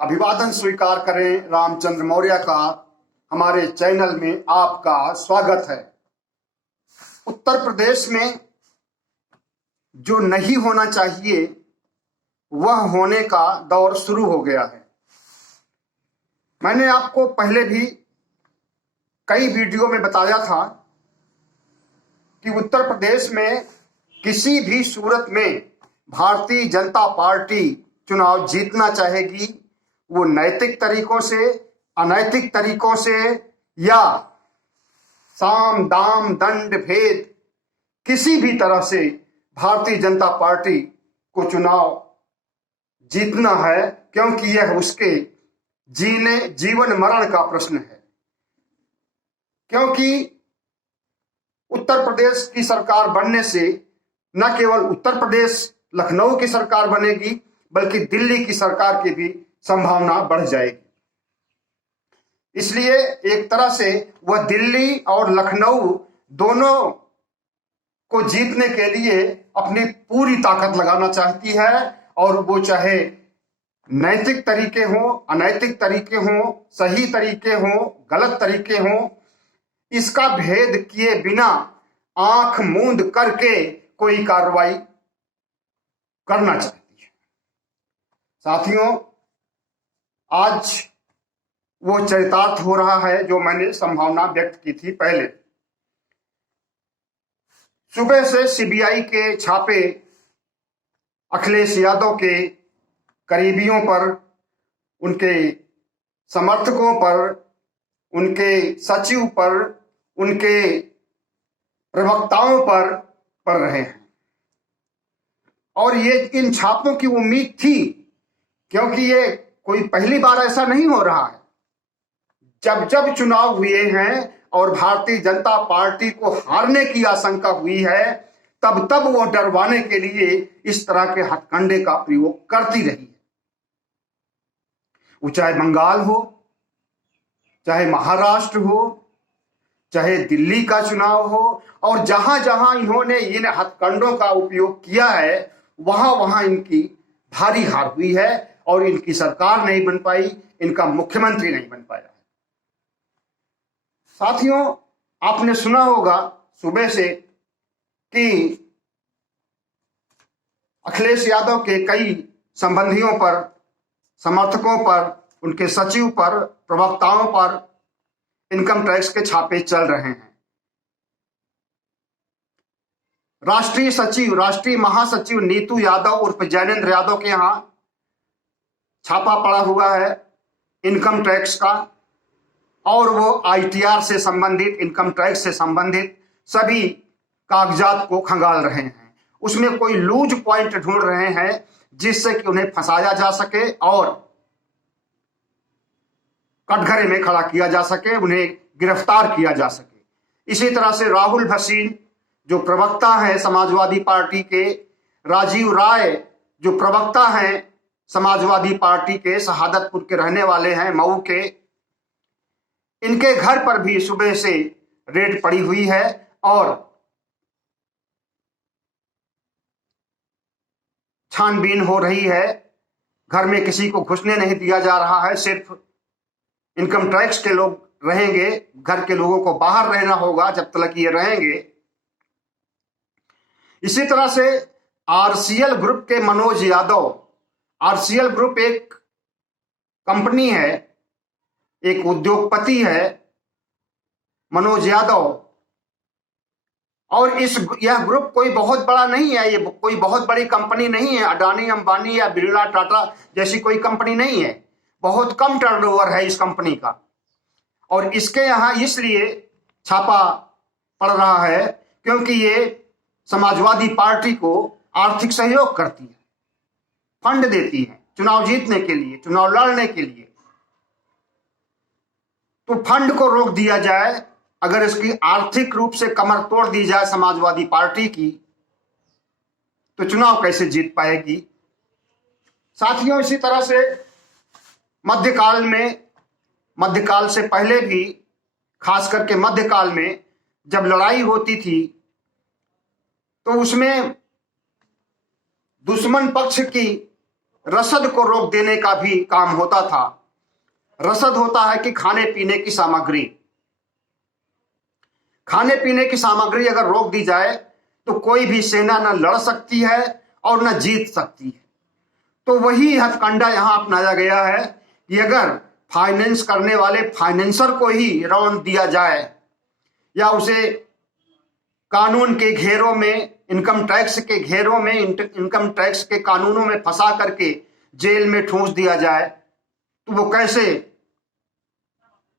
अभिवादन स्वीकार करें रामचंद्र मौर्य का। हमारे चैनल में आपका स्वागत है। उत्तर प्रदेश में जो नहीं होना चाहिए वह होने का दौर शुरू हो गया है। मैंने आपको पहले भी कई वीडियो में बताया था कि उत्तर प्रदेश में किसी भी सूरत में भारतीय जनता पार्टी चुनाव जीतना चाहेगी, वो नैतिक तरीकों से, अनैतिक तरीकों से या साम दाम दंड भेद किसी भी तरह से भारतीय जनता पार्टी को चुनाव जीतना है, क्योंकि यह उसके जीवन मरण का प्रश्न है। क्योंकि उत्तर प्रदेश की सरकार बनने से न केवल उत्तर प्रदेश लखनऊ की सरकार बनेगी बल्कि दिल्ली की सरकार की भी संभावना बढ़ जाएगी। इसलिए एक तरह से वह दिल्ली और लखनऊ दोनों को जीतने के लिए अपनी पूरी ताकत लगाना चाहती है, और वो चाहे नैतिक तरीके हों, अनैतिक तरीके हों, सही तरीके हों, गलत तरीके हों, इसका भेद किए बिना आंख मूंद करके कोई कार्रवाई करना चाहती है। साथियों, आज वो चरितार्थ हो रहा है जो मैंने संभावना व्यक्त की थी पहले। सुबह से सीबीआई के छापे अखिलेश यादव के करीबियों पर, उनके समर्थकों पर, उनके सचिव पर, उनके प्रवक्ताओं पर पड़ रहे हैं। और ये इन छापों की उम्मीद थी, क्योंकि ये कोई पहली बार ऐसा नहीं हो रहा है। जब जब चुनाव हुए हैं और भारतीय जनता पार्टी को हारने की आशंका हुई है, तब तब वो डरवाने के लिए इस तरह के हथकंडे का प्रयोग करती रही है। वो चाहे बंगाल हो, चाहे महाराष्ट्र हो, चाहे दिल्ली का चुनाव हो, और जहां जहां इन्होंने इन हथकंडों का उपयोग किया है वहां वहां इनकी भारी हार हुई है और इनकी सरकार नहीं बन पाई, इनका मुख्यमंत्री नहीं बन पाया। साथियों, आपने सुना होगा सुबह से कि अखिलेश यादव के कई संबंधियों पर, समर्थकों पर, उनके सचिव पर, प्रवक्ताओं पर इनकम टैक्स के छापे चल रहे हैं। राष्ट्रीय महासचिव नीतू यादव उर्फ जैनेंद्र यादव के यहां छापा पड़ा हुआ है इनकम टैक्स का, और वो आईटीआर से संबंधित, इनकम टैक्स से संबंधित सभी कागजात को खंगाल रहे हैं। उसमें कोई लूज पॉइंट ढूंढ रहे हैं जिससे कि उन्हें फंसाया जा सके और कटघरे में खड़ा किया जा सके, उन्हें गिरफ्तार किया जा सके। इसी तरह से राहुल भसीन जो प्रवक्ता हैं समाजवादी पार्टी के, राजीव राय जो प्रवक्ता हैं समाजवादी पार्टी के, शहादतपुर के रहने वाले हैं, मऊ के, इनके घर पर भी सुबह से रेड पड़ी हुई है और छानबीन हो रही है। घर में किसी को घुसने नहीं दिया जा रहा है, सिर्फ इनकम टैक्स के लोग रहेंगे, घर के लोगों को बाहर रहना होगा जब तक ये रहेंगे। इसी तरह से आरसीएल ग्रुप के मनोज यादव, आरसीएल ग्रुप एक कंपनी है, एक उद्योगपति है मनोज यादव, और यह ग्रुप कोई बहुत बड़ा नहीं है, ये कोई बहुत बड़ी कंपनी नहीं है, अडानी अंबानी या बिरला टाटा जैसी कोई कंपनी नहीं है, बहुत कम टर्नओवर है इस कंपनी का। और इसके यहाँ इसलिए छापा पड़ रहा है क्योंकि ये समाजवादी पार्टी को आर्थिक सहयोग करती है, फंड देती है चुनाव जीतने के लिए, चुनाव लड़ने के लिए। तो फंड को रोक दिया जाए, अगर इसकी आर्थिक रूप से कमर तोड़ दी जाए समाजवादी पार्टी की, तो चुनाव कैसे जीत पाएगी। साथियों, इसी तरह से मध्यकाल से पहले भी, खास करके मध्यकाल में जब लड़ाई होती थी तो उसमें दुश्मन पक्ष की रसद को रोक देने का भी काम होता था। रसद होता है कि खाने पीने की सामग्री, खाने पीने की सामग्री अगर रोक दी जाए तो कोई भी सेना न लड़ सकती है और न जीत सकती है। तो वही हथकंडा यहां अपनाया गया है कि अगर फाइनेंस करने वाले फाइनेंसर को ही रौंद दिया जाए या उसे कानून के घेरों में, इनकम टैक्स के घेरों में, इनकम टैक्स के कानूनों में फंसा करके जेल में ठूंस दिया जाए, तो वो कैसे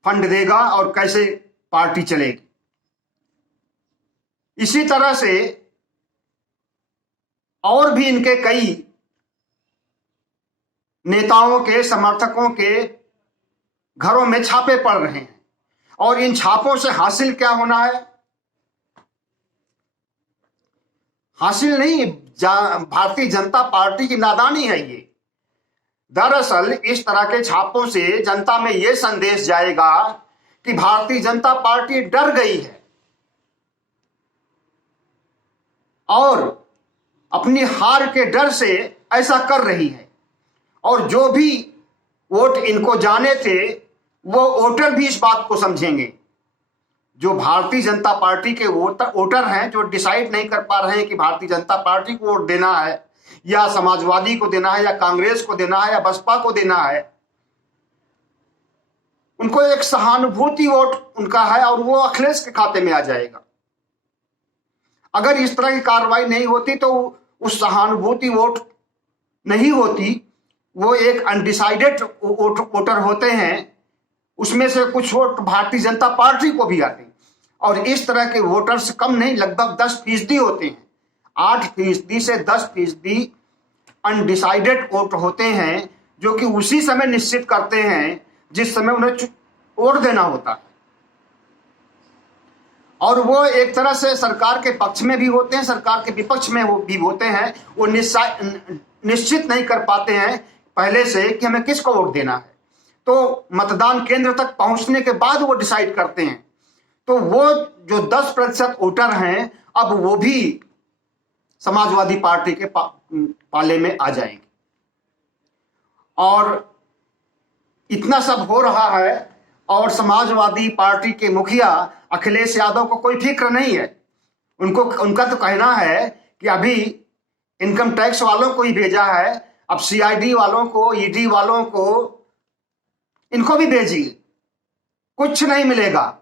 फंड देगा और कैसे पार्टी चलेगी। इसी तरह से और भी इनके कई नेताओं के, समर्थकों के घरों में छापे पड़ रहे हैं और इन छापों से हासिल क्या होना है? हासिल नहीं, भारतीय जनता पार्टी की नादानी है ये। दरअसल इस तरह के छापों से जनता में यह संदेश जाएगा कि भारतीय जनता पार्टी डर गई है और अपनी हार के डर से ऐसा कर रही है, और जो भी वोट इनको जाने थे वो वोटर भी इस बात को समझेंगे। जो भारतीय जनता पार्टी के वोटर हैं, जो डिसाइड नहीं कर पा रहे हैं कि भारतीय जनता पार्टी को वोट देना है या समाजवादी को देना है या कांग्रेस को देना है या बसपा को देना है, उनको एक सहानुभूति वोट उनका है और वो अखिलेश के खाते में आ जाएगा। अगर इस तरह की कार्रवाई नहीं होती तो उस सहानुभूति वोट नहीं होती, वो एक अनडिसाइडेड वोटर होते हैं, उसमें से कुछ वोट भारतीय जनता पार्टी को भी आते हैं। और इस तरह के वोटर्स कम नहीं, लगभग 10% होते हैं। 8% से 10% अनडिसाइडेड वोट होते हैं, जो कि उसी समय निश्चित करते हैं जिस समय उन्हें वोट देना होता है। और वो एक तरह से सरकार के पक्ष में भी होते हैं, सरकार के विपक्ष में भी होते हैं। वो निश्चित नहीं कर पाते हैं पहले से कि हमें किसको वोट देना है, तो मतदान केंद्र तक पहुंचने के बाद वो डिसाइड करते हैं। तो वो जो 10% वोटर हैं, अब वो भी समाजवादी पार्टी के पाले में आ जाएंगे। और इतना सब हो रहा है और समाजवादी पार्टी के मुखिया अखिलेश यादव को कोई फिक्र नहीं है। उनका तो कहना है कि अभी इनकम टैक्स वालों को ही भेजा है, अब सीआईडी वालों को, ईडी वालों को, इनको भी भेजिए, कुछ नहीं मिलेगा।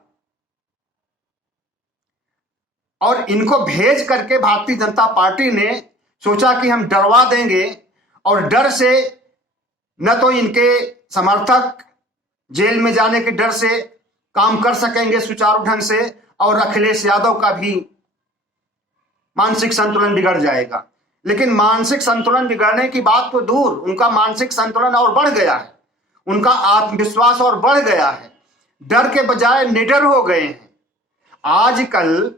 और इनको भेज करके भारतीय जनता पार्टी ने सोचा कि हम डरवा देंगे और डर से न तो इनके समर्थक जेल में जाने के डर से काम कर सकेंगे सुचारू ढंग से, और अखिलेश यादव का भी मानसिक संतुलन बिगड़ जाएगा। लेकिन मानसिक संतुलन बिगड़ने की बात तो दूर, उनका मानसिक संतुलन और बढ़ गया है, उनका आत्मविश्वास और बढ़ गया है, डर के बजाय निडर हो गए हैं। आजकल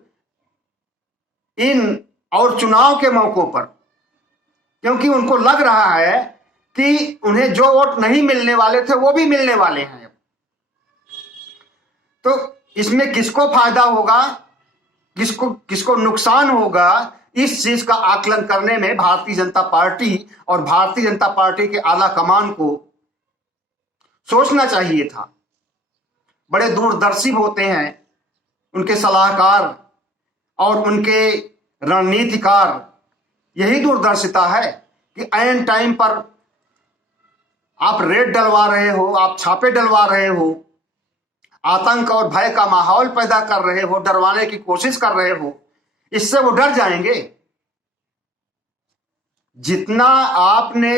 इन और चुनाव के मौकों पर, क्योंकि उनको लग रहा है कि उन्हें जो वोट नहीं मिलने वाले थे वो भी मिलने वाले हैं, तो इसमें किसको फायदा होगा, किसको नुकसान होगा, इस चीज का आकलन करने में भारतीय जनता पार्टी और भारतीय जनता पार्टी के आला कमान को सोचना चाहिए था। बड़े दूरदर्शी होते हैं उनके सलाहकार और उनके रणनीतिकार। यही दूरदर्शिता है कि ऐन टाइम पर आप रेड डलवा रहे हो, आप छापे डलवा रहे हो, आतंक और भय का माहौल पैदा कर रहे हो, डरवाने की कोशिश कर रहे हो, इससे वो डर जाएंगे। जितना आपने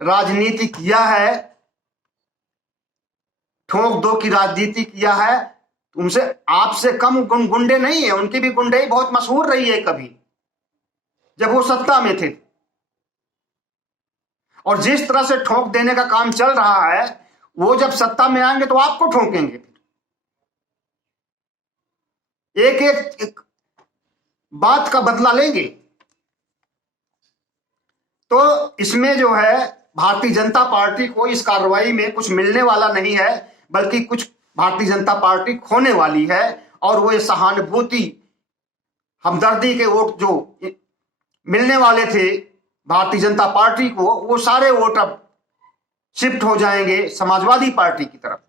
राजनीति किया है, ठोक दो की राजनीति किया है, उनसे आपसे कम गुंडे नहीं है, उनकी भी गुंडई बहुत मशहूर रही है कभी जब वो सत्ता में थे। और जिस तरह से ठोक देने का काम चल रहा है, वो जब सत्ता में आएंगे तो आपको ठोकेंगे, एक बात का बदला लेंगे। तो इसमें जो है भारतीय जनता पार्टी को इस कार्रवाई में कुछ मिलने वाला नहीं है, बल्कि कुछ भारतीय जनता पार्टी खोने वाली है। और वो ये सहानुभूति, हमदर्दी के वोट जो मिलने वाले थे, भारतीय जनता पार्टी को, वो सारे वोट अब शिफ्ट हो जाएंगे समाजवादी पार्टी की तरफ।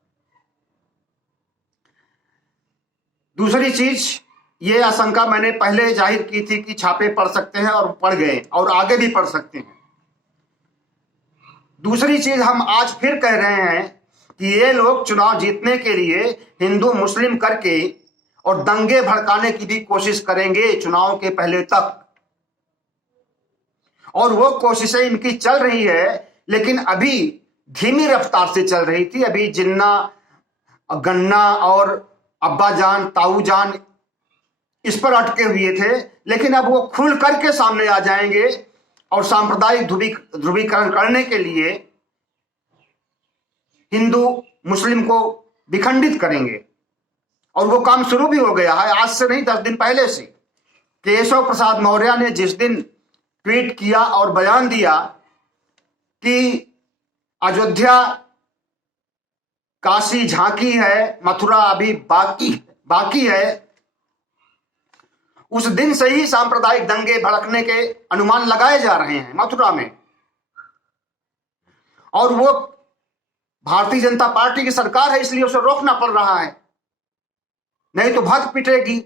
दूसरी चीज, ये आशंका मैंने पहले जाहिर की थी कि छापे पड़ सकते हैं और पड़ गए और आगे भी पड़ सकते हैं। दूसरी चीज हम आज फिर कह रहे हैं कि ये लोग चुनाव जीतने के लिए हिंदू मुस्लिम करके और दंगे भड़काने की भी कोशिश करेंगे चुनाव के पहले तक, और वो कोशिशें इनकी चल रही है, लेकिन अभी धीमी रफ्तार से चल रही थी। अभी जिन्ना, गन्ना और अब्बा जान, ताऊ जान इस पर अटके हुए थे, लेकिन अब वो खुल करके सामने आ जाएंगे और सांप्रदायिक ध्रुवीकरण करने के लिए हिंदू मुस्लिम को विखंडित करेंगे। और वो काम शुरू भी हो गया है, आज से नहीं 10 दिन पहले से। केशव प्रसाद मौर्य ने जिस दिन ट्वीट किया और बयान दिया कि अयोध्या काशी झांकी है, मथुरा अभी बाकी है, उस दिन से ही सांप्रदायिक दंगे भड़कने के अनुमान लगाए जा रहे हैं मथुरा में। और वो भारतीय जनता पार्टी की सरकार है, इसलिए उसे रोकना पड़ रहा है, नहीं तो भग पिटेगी।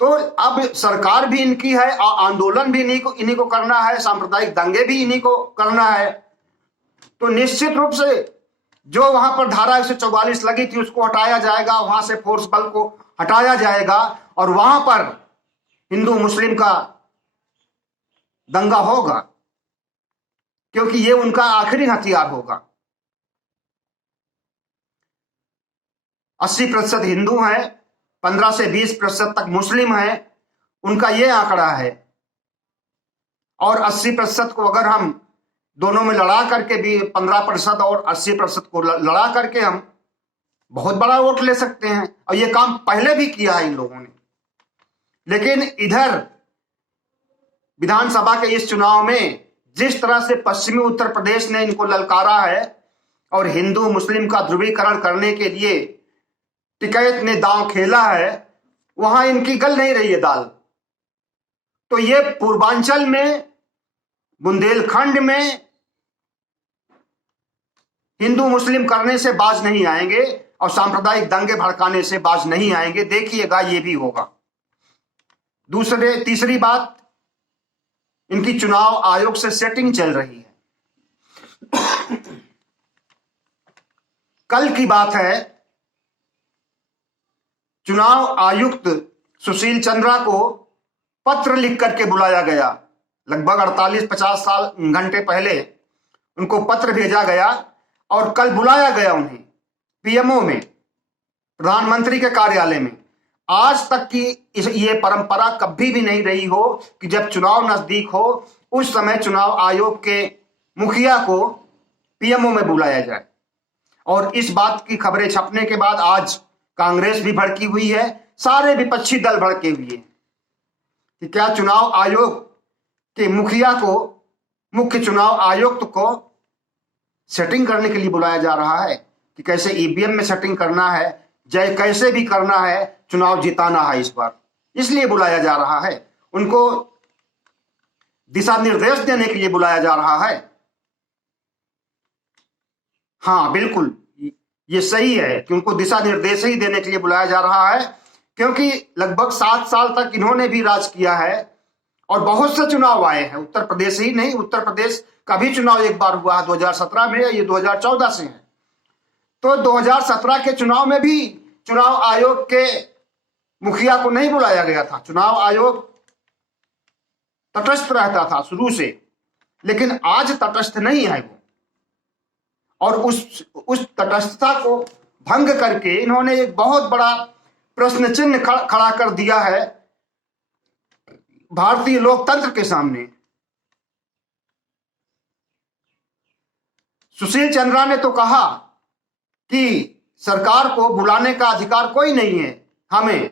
तो अब सरकार भी इनकी है, आंदोलन भी इन्हीं को करना है, सांप्रदायिक दंगे भी इन्हीं को करना है। तो निश्चित रूप से जो वहां पर धारा 144 लगी थी उसको हटाया जाएगा, वहां से फोर्स बल को हटाया जाएगा और वहां पर हिंदू मुस्लिम का दंगा होगा, क्योंकि ये उनका आखिरी हथियार होगा। 80% हिंदू हैं, 15 से 20% तक मुस्लिम हैं, उनका ये आंकड़ा है। और 80% को अगर हम दोनों में लड़ा करके भी 15% और 80% को लड़ा करके हम बहुत बड़ा वोट ले सकते हैं, और ये काम पहले भी किया है इन लोगों ने। लेकिन इधर विधानसभा के इस चुनाव में जिस तरह से पश्चिमी उत्तर प्रदेश ने इनको ललकारा है और हिंदू मुस्लिम का ध्रुवीकरण करने के लिए टिकैत ने दांव खेला है, वहां इनकी गल नहीं रही है दाल। तो ये पूर्वांचल में, बुंदेलखंड में हिंदू मुस्लिम करने से बाज नहीं आएंगे और सांप्रदायिक दंगे भड़काने से बाज नहीं आएंगे, देखिएगा ये भी होगा। तीसरी बात, इनकी चुनाव आयोग से सेटिंग चल रही है। कल की बात है, चुनाव आयुक्त सुशील चंद्रा को पत्र लिख करके बुलाया गया। लगभग 48-50 घंटे पहले उनको पत्र भेजा गया और कल बुलाया गया उन्हें पीएमओ में, प्रधानमंत्री के कार्यालय में। आज तक की ये परंपरा कभी भी नहीं रही हो कि जब चुनाव नजदीक हो उस समय चुनाव आयोग के मुखिया को पीएमओ में बुलाया जाए। और इस बात की खबरें छपने के बाद आज कांग्रेस भी भड़की हुई है, सारे विपक्षी दल भड़के हुए हैं कि क्या चुनाव आयोग के मुखिया को, मुख्य चुनाव आयुक्त को सेटिंग करने के लिए बुलाया जा रहा है कि कैसे ईवीएम में सेटिंग करना है, कैसे भी करना है, चुनाव जिताना है इस बार, इसलिए बुलाया जा रहा है। उनको दिशा निर्देश देने के लिए बुलाया जा रहा है। हाँ बिल्कुल, ये सही है कि उनको दिशा निर्देश ही देने के लिए बुलाया जा रहा है, क्योंकि लगभग 7 साल तक इन्होंने भी राज किया है और बहुत से चुनाव आए हैं। उत्तर प्रदेश ही नहीं, उत्तर प्रदेश का भी चुनाव एक बार हुआ है 2017 में, ये 2014 से है। तो 2017 के चुनाव में भी चुनाव आयोग के मुखिया को नहीं बुलाया गया था। चुनाव आयोग तटस्थ रहता था शुरू से, लेकिन आज तटस्थ नहीं है वो। और उस तटस्थता को भंग करके इन्होंने एक बहुत बड़ा प्रश्न चिन्ह खड़ा कर दिया है भारतीय लोकतंत्र के सामने। सुशील चंद्रा ने तो कहा कि सरकार को बुलाने का अधिकार कोई नहीं है हमें,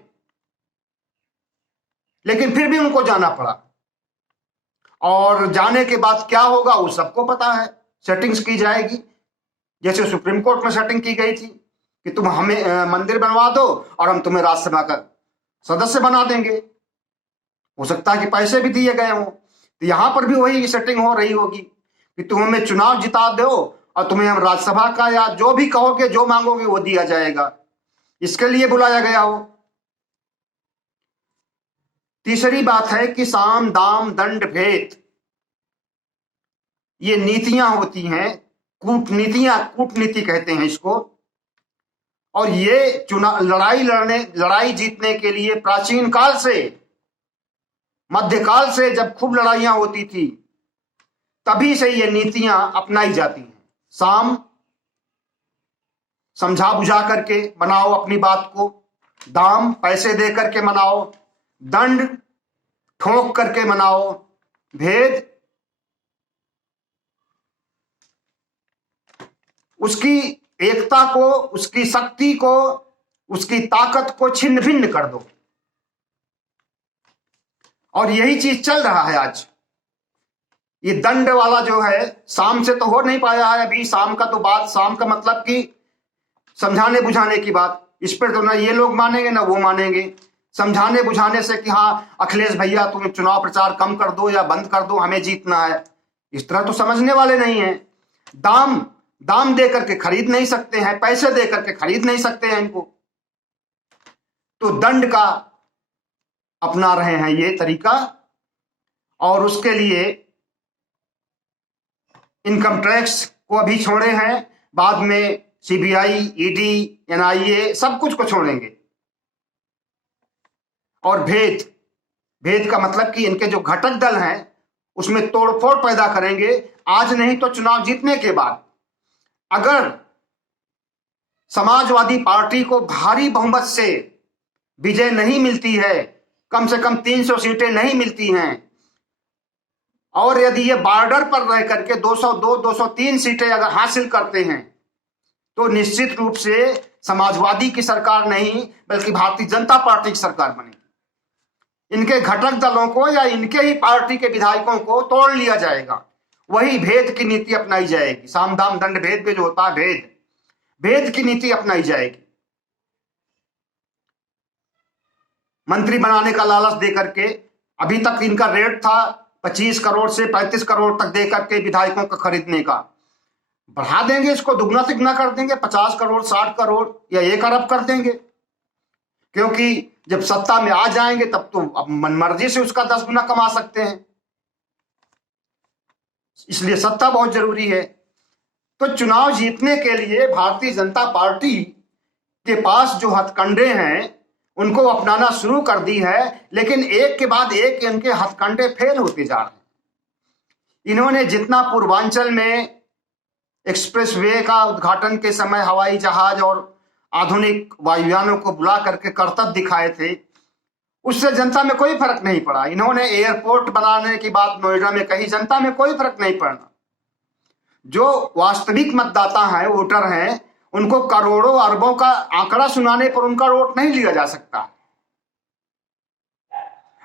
लेकिन फिर भी उनको जाना पड़ा। और जाने के बाद क्या होगा वो सबको पता है, सेटिंग्स की जाएगी। जैसे सुप्रीम कोर्ट में सेटिंग की गई थी कि तुम हमें मंदिर बनवा दो और हम तुम्हें राज्यसभा का सदस्य बना देंगे। हो सकता है कि पैसे भी दिए गए हों, तो यहां पर भी वही सेटिंग हो रही होगी कि तुम हमें चुनाव जिता दो और तुम्हें हम राज्यसभा का या जो भी कहोगे, जो मांगोगे वो दिया जाएगा, इसके लिए बुलाया गया हो। तीसरी बात है कि साम दाम दंड भेद, ये नीतियां होती हैं, कूटनीति कहते हैं इसको। और ये लड़ाई जीतने के लिए प्राचीन काल से, मध्यकाल से जब खूब लड़ाइयां होती थी, तभी से ये नीतियां अपनाई जाती हैं। साम, समझा बुझा करके बनाओ अपनी बात को। दाम, पैसे दे करके मनाओ। दंड, ठोक करके मनाओ। भेद, उसकी एकता को, उसकी शक्ति को, उसकी ताकत को छिन्न भिन्न कर दो। और यही चीज चल रहा है आज। ये दंड वाला जो है, साम से तो हो नहीं पाया है अभी। साम का तो बात, साम का मतलब कि समझाने बुझाने की बात, इस पर तो ना ये लोग मानेंगे ना वो मानेंगे। समझाने बुझाने से कि हाँ अखिलेश भैया तुम चुनाव प्रचार कम कर दो या बंद कर दो, हमें जीतना है, इस तरह तो समझने वाले नहीं है। दाम दे करके खरीद नहीं सकते हैं, पैसे दे करके खरीद नहीं सकते हैं इनको, तो दंड का अपना रहे हैं ये तरीका। और उसके लिए इनकम टैक्स को अभी छोड़े हैं, बाद में सीबीआई, ईडी, एनआईए सब कुछ को छोड़ेंगे। और भेद का मतलब कि इनके जो घटक दल हैं उसमें तोड़फोड़ पैदा करेंगे। आज नहीं तो चुनाव जीतने के बाद अगर समाजवादी पार्टी को भारी बहुमत से विजय नहीं मिलती है, कम से कम 300 सीटें नहीं मिलती हैं, और यदि ये बॉर्डर पर रह करके 202, 203 सीटें अगर हासिल करते हैं, तो निश्चित रूप से समाजवादी की सरकार नहीं बल्कि भारतीय जनता पार्टी की सरकार बनेगी। इनके घटक दलों को या इनके ही पार्टी के विधायकों को तोड़ लिया जाएगा। वही भेद की नीति अपनाई जाएगी। साम दाम दंड भेद में जो होता है भेद की नीति अपनाई जाएगी। मंत्री बनाने का लालच दे करके, अभी तक इनका रेट था 25 करोड़ से 35 करोड़ तक दे करके विधायकों का खरीदने का, बढ़ा देंगे इसको, दुगना तिगना कर देंगे, 50 करोड़ 60 करोड़ या 1 अरब कर देंगे। क्योंकि जब सत्ता में आ जाएंगे तब तो अब मनमर्जी से उसका 10 गुना कमा सकते हैं, इसलिए सत्ता बहुत जरूरी है। तो चुनाव जीतने के लिए भारतीय जनता पार्टी के पास जो हथकंडे हैं उनको अपनाना शुरू कर दी है, लेकिन एक के बाद एक इनके हथकंडे फेल होते जा रहे हैं। इन्होंने जितना पूर्वांचल में एक्सप्रेसवे का उद्घाटन के समय हवाई जहाज और आधुनिक वायुयानों को बुला करके करतब दिखाए थे, उससे जनता में कोई फर्क नहीं पड़ा। इन्होंने एयरपोर्ट बनाने की बात नोएडा में कही, जनता में कोई फर्क नहीं पड़ा। जो वास्तविक मतदाता हैं, वोटर हैं, उनको करोड़ों अरबों का आंकड़ा सुनाने पर उनका वोट नहीं लिया जा सकता।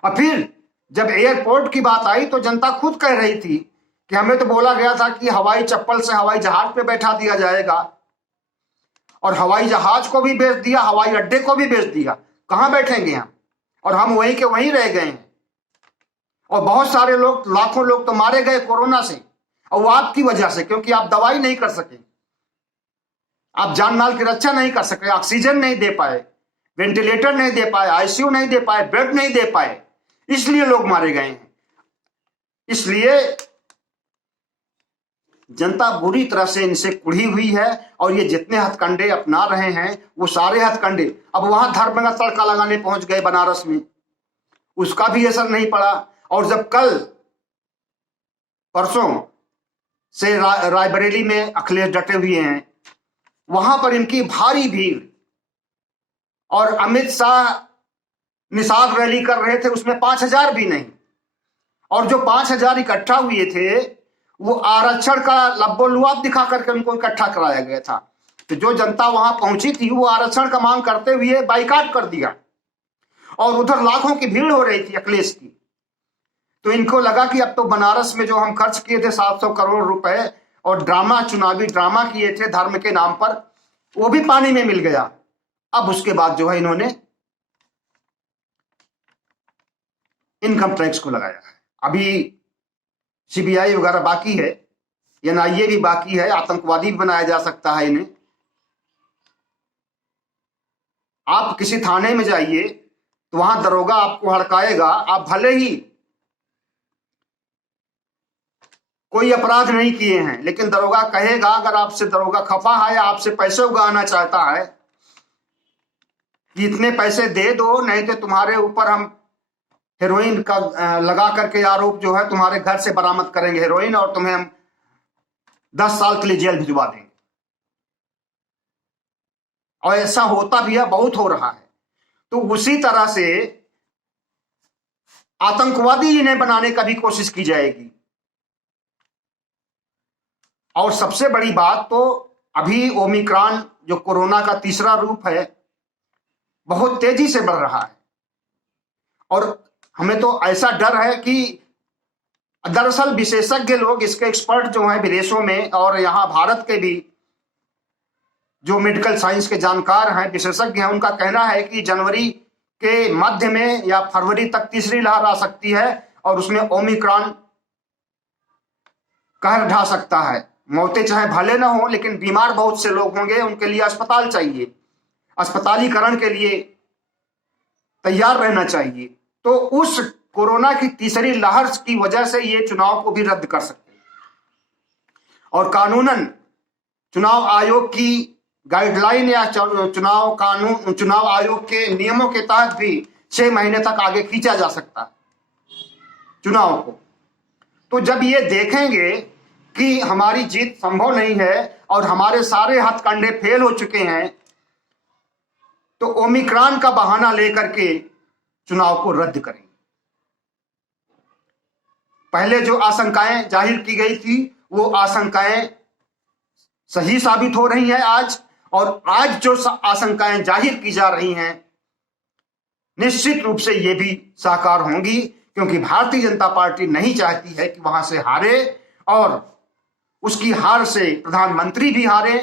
और फिर जब एयरपोर्ट की बात आई तो जनता खुद कह रही थी कि हमें तो बोला गया था कि हवाई चप्पल से हवाई जहाज पे बैठा दिया जाएगा, और हवाई जहाज को भी बेच दिया, हवाई अड्डे को भी बेच दिया, कहां बैठेंगे हम, और हम वहीं के वहीं रह गए हैं। और बहुत सारे लोग, लाखों लोग तो मारे गए कोरोना से, और वो आपकी वजह से, क्योंकि आप दवाई नहीं कर सके, आप जान माल की रक्षा नहीं कर सके, ऑक्सीजन नहीं दे पाए, वेंटिलेटर नहीं दे पाए, आईसीयू नहीं दे पाए, बेड नहीं दे पाए, इसलिए लोग मारे गए हैं। इसलिए जनता बुरी तरह से इनसे कुढ़ी हुई है, और ये जितने हथकंडे अपना रहे हैं वो सारे हथकंडे अब वहां धर्म का तड़का लगाने पहुंच गए बनारस में, उसका भी असर नहीं पड़ा। और जब कल परसों से रायबरेली में अखिलेश डटे हुए हैं, वहां पर इनकी भारी भीड़, और अमित शाह निषाद रैली कर रहे थे, उसमें 5000 भी नहीं, और जो 5000 इकट्ठा हुए थे वो आरक्षण का लब्बो-लुआब दिखा करके उनको इकट्ठा कराया गया था। तो जो जनता वहां पहुंची थी वो आरक्षण का मांग करते हुए बाइकाट कर दिया, और उधर लाखों की भीड़ हो रही थी अखिलेश की। तो इनको लगा कि अब तो बनारस में जो हम खर्च किए थे 700 करोड़ रुपए और चुनावी ड्रामा किए थे धर्म के नाम पर, वो भी पानी में मिल गया। अब उसके बाद जो है इन्होंने इनकम टैक्स को लगाया है। अभी सीबीआई वगैरह बाकी है, एनआईए भी बाकी है, आतंकवादी भी बनाया जा सकता है इन्हें। आप किसी थाने में जाइए तो वहां दरोगा आपको हड़काएगा, आप भले ही कोई अपराध नहीं किए हैं, लेकिन दरोगा कहेगा, अगर आपसे दरोगा खफा है या आपसे पैसे उगाना चाहता है कि इतने पैसे दे दो, नहीं तो तुम्हारे ऊपर हम हेरोइन का लगा करके आरोप जो है तुम्हारे घर से बरामद करेंगे हेरोइन, और तुम्हें हम 10 साल के लिए जेल भिजवा देंगे। और ऐसा होता भी है, बहुत हो रहा है। तो उसी तरह से आतंकवादी इन्हें बनाने का भी कोशिश की जाएगी। और सबसे बड़ी बात तो अभी ओमिक्रॉन जो कोरोना का तीसरा रूप है, बहुत तेजी से बढ़ रहा है। और हमें तो ऐसा डर है कि दरअसल विशेषज्ञ लोग, इसके एक्सपर्ट जो हैं विदेशों में और यहां भारत के भी जो मेडिकल साइंस के जानकार हैं, विशेषज्ञ हैं, उनका कहना है कि जनवरी के मध्य में या फरवरी तक तीसरी लहर आ सकती है और उसमें ओमिक्रॉन कहर ढा सकता है। मौतें चाहे भले ना हो, लेकिन बीमार बहुत से लोग होंगे, उनके लिए अस्पताल चाहिए, अस्पतालीकरण के लिए तैयार रहना चाहिए। तो उस कोरोना की तीसरी लहर की वजह से ये चुनाव को भी रद्द कर सकते हैं। और कानूनन चुनाव आयोग की गाइडलाइन या चुनाव आयोग के नियमों के तहत भी 6 महीने तक आगे खींचा जा सकता है चुनाव को। तो जब ये देखेंगे कि हमारी जीत संभव नहीं है और हमारे सारे हथकंडे फेल हो चुके हैं, तो ओमिक्रॉन का बहाना लेकर के चुनाव को रद्द करेंगे। पहले जो आशंकाएं जाहिर की गई थी, वो आशंकाएं सही साबित हो रही हैं आज, और आज जो आशंकाएं जाहिर की जा रही हैं निश्चित रूप से ये भी साकार होंगी, क्योंकि भारतीय जनता पार्टी नहीं चाहती है कि वहां से हारे, और उसकी हार से प्रधानमंत्री भी हारे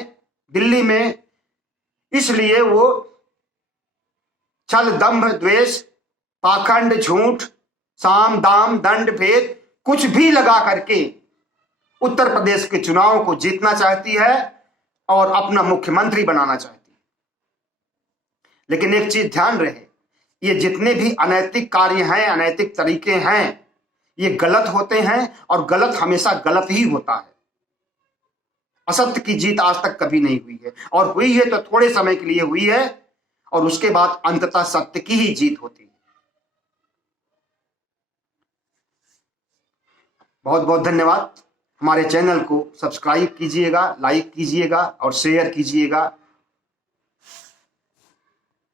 दिल्ली में। इसलिए वो छल, दंभ, द्वेष, पाखंड, झूठ, साम, दाम, दंड, भेद कुछ भी लगा करके उत्तर प्रदेश के चुनाव को जीतना चाहती है और अपना मुख्यमंत्री बनाना चाहती है। लेकिन एक चीज ध्यान रहे, ये जितने भी अनैतिक कार्य हैं, अनैतिक तरीके हैं, ये गलत होते हैं और गलत हमेशा गलत ही होता है। असत्य की जीत आज तक कभी नहीं हुई है, और हुई है तो थोड़े समय के लिए हुई है, और उसके बाद अंततः सत्य की ही जीत होती है। बहुत बहुत धन्यवाद। हमारे चैनल को सब्सक्राइब कीजिएगा, लाइक कीजिएगा और शेयर कीजिएगा।